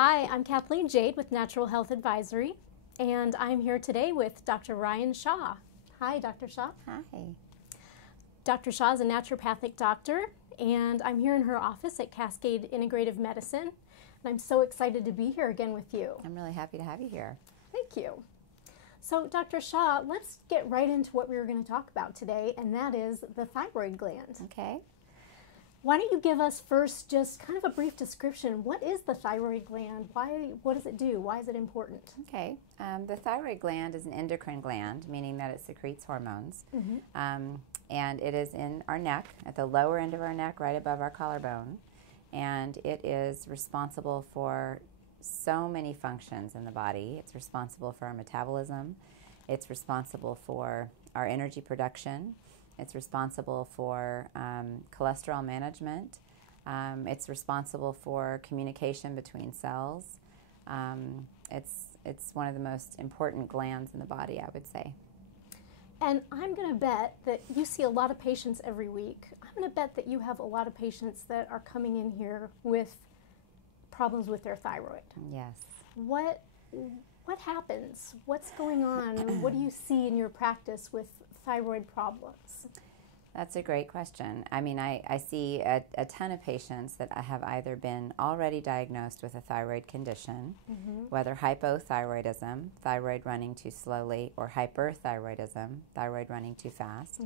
Hi, I'm Kathleen Jade with Natural Health Advisory, and I'm here today with Dr. Rian Shah. Hi, Dr. Shah. Hi. Dr. Shah is a naturopathic doctor, and I'm here in her office at Cascade Integrative Medicine, and I'm so excited to be here again with you. I'm really happy to have you here. Thank you. So, Dr. Shah, let's get right into what we were going to talk about today, and that is the thyroid gland. Okay. Why don't you give us first just kind of a brief description? What is the thyroid gland? What does it do? Why is it important? Okay. The thyroid gland is an endocrine gland, meaning that it secretes hormones. And it is in our neck, at the lower end of our neck, right above our collarbone. And it is responsible for so many functions in the body. It's responsible for our metabolism. It's responsible for our energy production. It's responsible for cholesterol management. It's responsible for communication between cells. It's one of the most important glands in the body, I would say. And I'm going to bet that you see a lot of patients every week. I'm going to bet that you have a lot of patients that are coming in here with problems with their thyroid. Yes. What happens? What's going on? What do you see in your practice with thyroid problems? That's a great question. I mean, I see a ton of patients that have either been already diagnosed with a thyroid condition, whether hypothyroidism, thyroid running too slowly, or hyperthyroidism, thyroid running too fast.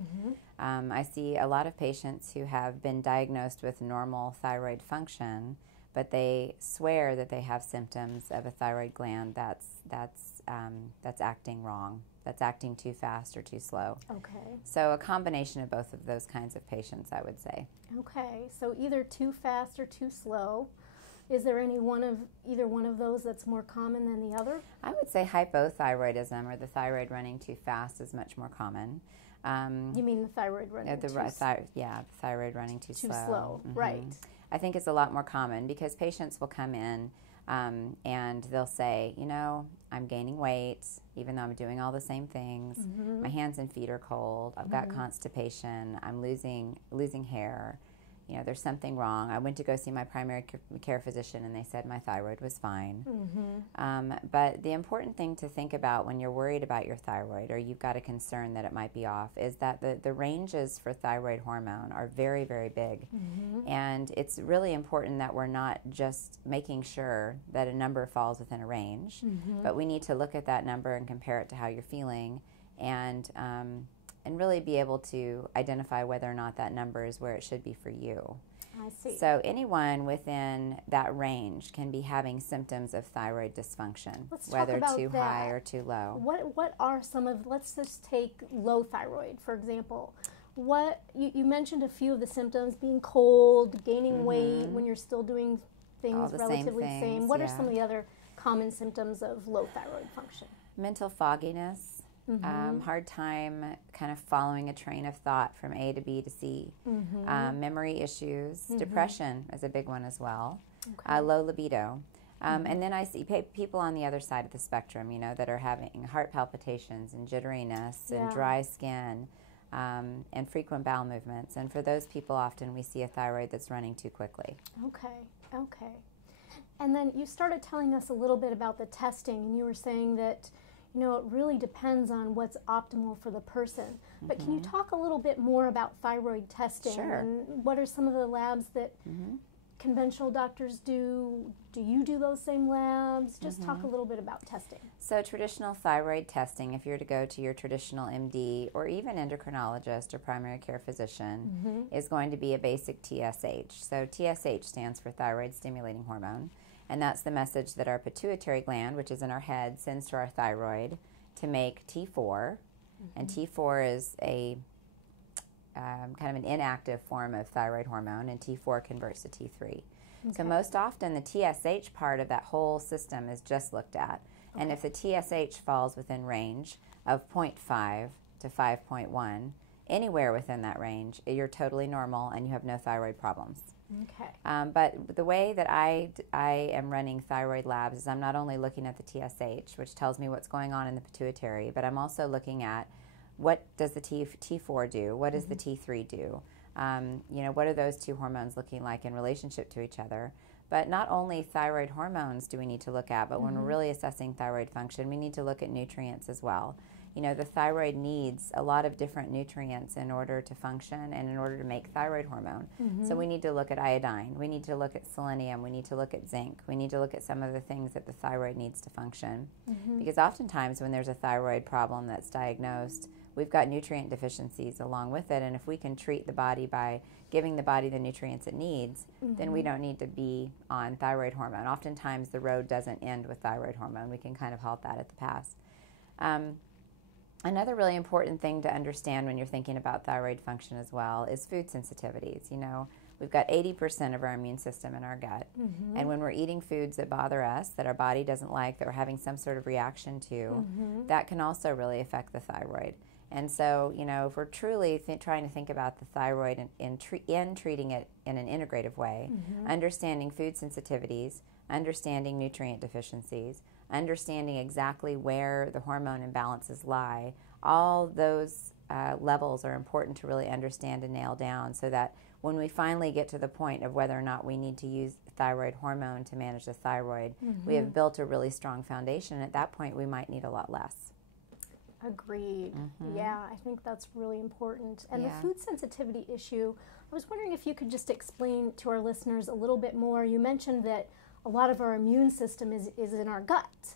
I see a lot of patients who have been diagnosed with normal thyroid function, but they swear that they have symptoms of a thyroid gland that's acting wrong. That's acting too fast or too slow. Okay. So a combination of both of those kinds of patients, I would say. Okay, so either too fast or too slow. Is there either one of those that's more common than the other? I would say hypothyroidism, or the thyroid running too fast, is much more common. You mean the thyroid running the thyroid running too slow. Right. I think it's a lot more common because patients will come in and they'll say, you know, I'm gaining weight, even though I'm doing all the same things. My hands and feet are cold. I've got constipation. I'm losing hair. You know, there's something wrong. I went to go see my primary care physician, and they said my thyroid was fine. But the important thing to think about when you're worried about your thyroid, or you've got a concern that it might be off, is that the ranges for thyroid hormone are very, very big. And it's really important that we're not just making sure that a number falls within a range, but we need to look at that number and compare it to how you're feeling, and really be able to identify whether or not that number is where it should be for you. I see. So anyone within that range can be having symptoms of thyroid dysfunction, whether too high or too low. What are some of, let's just take low thyroid, for example. You mentioned a few of the symptoms, being cold, gaining weight when you're still doing things relatively the same. What are some of the other common symptoms of low thyroid function? Mental fogginess. Hard time kind of following a train of thought from A to B to C. Memory issues. Depression is a big one as well. Low libido. And then I see people on the other side of the spectrum, you know, that are having heart palpitations and jitteriness and dry skin and frequent bowel movements. And for those people, often we see a thyroid that's running too quickly. Okay. And then you started telling us a little bit about the testing, and you were saying that, you know, it really depends on what's optimal for the person. But can you talk a little bit more about thyroid testing? Sure. And what are some of the labs that conventional doctors do? Do you do those same labs? Just talk a little bit about testing. So traditional thyroid testing, if you're to go to your traditional MD or even endocrinologist or primary care physician, is going to be a basic TSH. So TSH stands for thyroid stimulating hormone. And that's the message that our pituitary gland, which is in our head, sends to our thyroid to make T4. And T4 is a kind of an inactive form of thyroid hormone, and T4 converts to T3. So most often the TSH part of that whole system is just looked at. And if the TSH falls within range of 0.5 to 5.1, anywhere within that range, you're totally normal and you have no thyroid problems. But the way that I am running thyroid labs is I'm not only looking at the TSH, which tells me what's going on in the pituitary, but I'm also looking at what does the T4 do, what does the T3 do, you know, what are those two hormones looking like in relationship to each other. But not only thyroid hormones do we need to look at, but when we're really assessing thyroid function, we need to look at nutrients as well. You know, the thyroid needs a lot of different nutrients in order to function and in order to make thyroid hormone. So we need to look at iodine, we need to look at selenium, we need to look at zinc, we need to look at some of the things that the thyroid needs to function. Because oftentimes when there's a thyroid problem that's diagnosed, we've got nutrient deficiencies along with it, and if we can treat the body by giving the body the nutrients it needs, then we don't need to be on thyroid hormone. Oftentimes the road doesn't end with thyroid hormone. We can kind of halt that at the pass. Another really important thing to understand when you're thinking about thyroid function as well is food sensitivities. You know, we've got 80% of our immune system in our gut, and when we're eating foods that bother us, that our body doesn't like, that we're having some sort of reaction to, that can also really affect the thyroid. And so, you know, if we're truly trying to think about the thyroid in treating it in an integrative way, understanding food sensitivities, understanding nutrient deficiencies, understanding exactly where the hormone imbalances lie, all those levels are important to really understand and nail down so that when we finally get to the point of whether or not we need to use thyroid hormone to manage the thyroid, we have built a really strong foundation. At that point, we might need a lot less. Agreed. Yeah, I think that's really important. And the food sensitivity issue, I was wondering if you could just explain to our listeners a little bit more. You mentioned that a lot of our immune system is in our gut,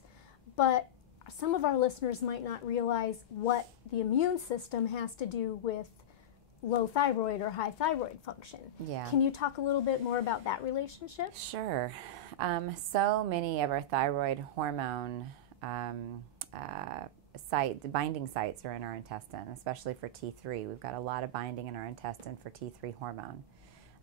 but some of our listeners might not realize what the immune system has to do with low thyroid or high thyroid function. Yeah. Can you talk a little bit more about that relationship? Sure. So many of our thyroid hormone binding sites are in our intestine, especially for T3. We've got a lot of binding in our intestine for T3 hormone.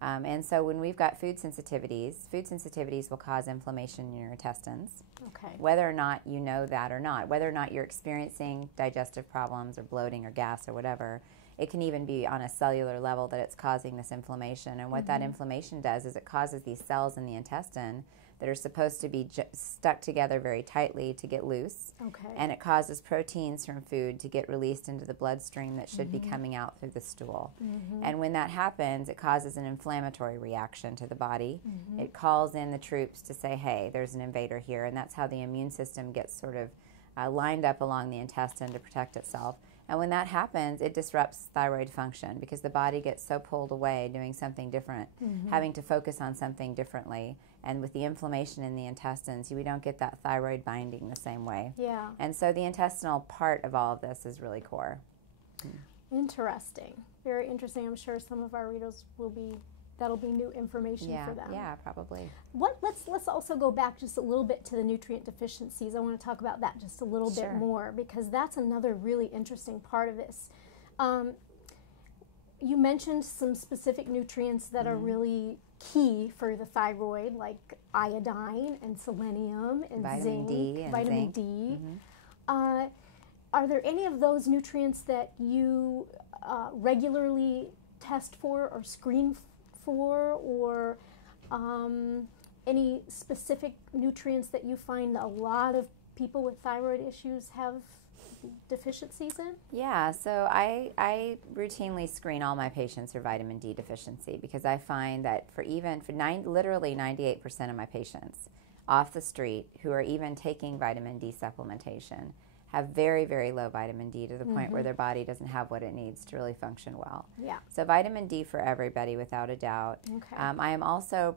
And so when we've got food sensitivities will cause inflammation in your intestines. Okay. Whether or not you know that or not, whether or not you're experiencing digestive problems or bloating or gas or whatever, it can even be on a cellular level that it's causing this inflammation. And what that inflammation does is it causes these cells in the intestine that are supposed to be stuck together very tightly to get loose. Okay. And it causes proteins from food to get released into the bloodstream that should be coming out through the stool. And when that happens, it causes an inflammatory reaction to the body. It calls in the troops to say, hey, there's an invader here. And that's how the immune system gets sort of lined up along the intestine to protect itself. And when that happens, it disrupts thyroid function because the body gets so pulled away doing something different, having to focus on something differently. And with the inflammation in the intestines, we don't get that thyroid binding the same way. Yeah. And so the intestinal part of all of this is really core. Interesting. Very interesting. I'm sure some of our readers that'll be new information for them. Yeah, probably. Let's also go back just a little bit to the nutrient deficiencies. I want to talk about that just a little bit more because that's another really interesting part of this. You mentioned some specific nutrients that are really key for the thyroid, like iodine and selenium and vitamin zinc, vitamin D. Are there any of those nutrients that you regularly test for or screen for, or any specific nutrients that you find a lot of people with thyroid issues have deficiencies in? Yeah, so I routinely screen all my patients for vitamin D deficiency because I find that literally 98% of my patients off the street who are even taking vitamin D supplementation have very, very low vitamin D to the point where their body doesn't have what it needs to really function well. Yeah. So vitamin D for everybody without a doubt. Okay. I am also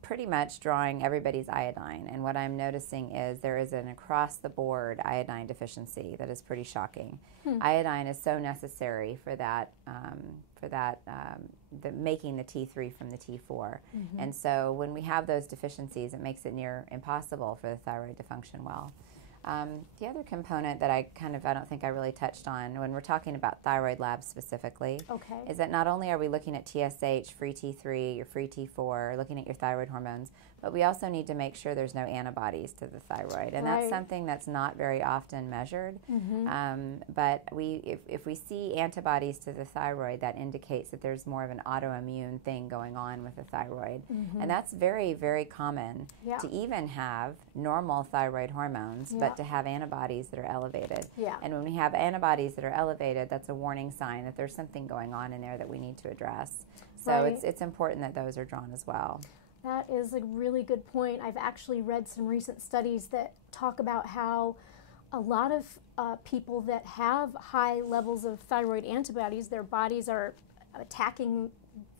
pretty much drawing everybody's iodine, and what I'm noticing is there is an across-the-board iodine deficiency that is pretty shocking. Iodine is so necessary for that, making the T3 from the T4. And so when we have those deficiencies, it makes it near impossible for the thyroid to function well. The other component that I don't think I really touched on when we're talking about thyroid labs specifically is that not only are we looking at TSH, free T3, your free T4, looking at your thyroid hormones, but we also need to make sure there's no antibodies to the thyroid. And that's something that's not very often measured. But if we see antibodies to the thyroid, that indicates that there's more of an autoimmune thing going on with the thyroid. And that's very, very common to even have normal thyroid hormones, but to have antibodies that are elevated. And when we have antibodies that are elevated, that's a warning sign that there's something going on in there that we need to address. So it's important that those are drawn as well. That is a really good point. I've actually read some recent studies that talk about how a lot of people that have high levels of thyroid antibodies, their bodies are attacking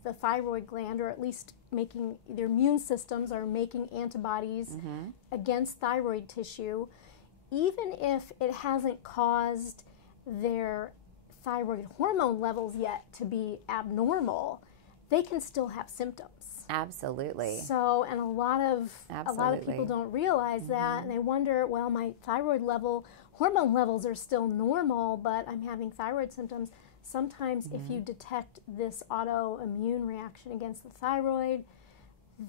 the thyroid gland, or at least making, their immune systems are making antibodies against thyroid tissue, even if it hasn't caused their thyroid hormone levels yet to be abnormal, they can still have symptoms. Absolutely. So, and a lot of people don't realize that, and they wonder, well, my thyroid hormone levels are still normal, but I'm having thyroid symptoms. Sometimes if you detect this autoimmune reaction against the thyroid,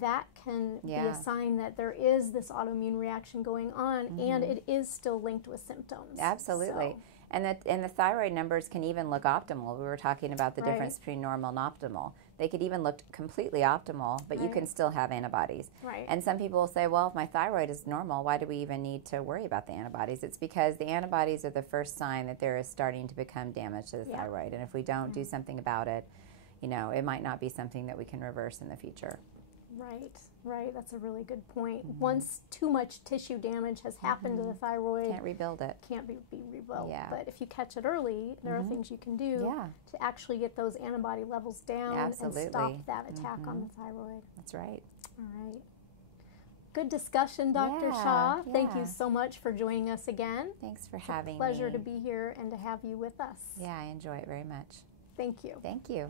that can be a sign that there is this autoimmune reaction going on, and it is still linked with symptoms. Absolutely. So. And the thyroid numbers can even look optimal. We were talking about the difference between normal and optimal. They could even look completely optimal, but you can still have antibodies. Right. And some people will say, well, if my thyroid is normal, why do we even need to worry about the antibodies? It's because the antibodies are the first sign that there is starting to become damage to the thyroid. And if we don't do something about it, you know, it might not be something that we can reverse in the future. Right. That's a really good point. Once too much tissue damage has happened to the thyroid, can't rebuild it. Can't be rebuilt. Yeah. But if you catch it early, there are things you can do to actually get those antibody levels down and stop that attack on the thyroid. That's right. All right. Good discussion, Dr. Shah. Thank you so much for joining us again. Thanks for having me. It's a pleasure to be here and to have you with us. Yeah, I enjoy it very much. Thank you. Thank you.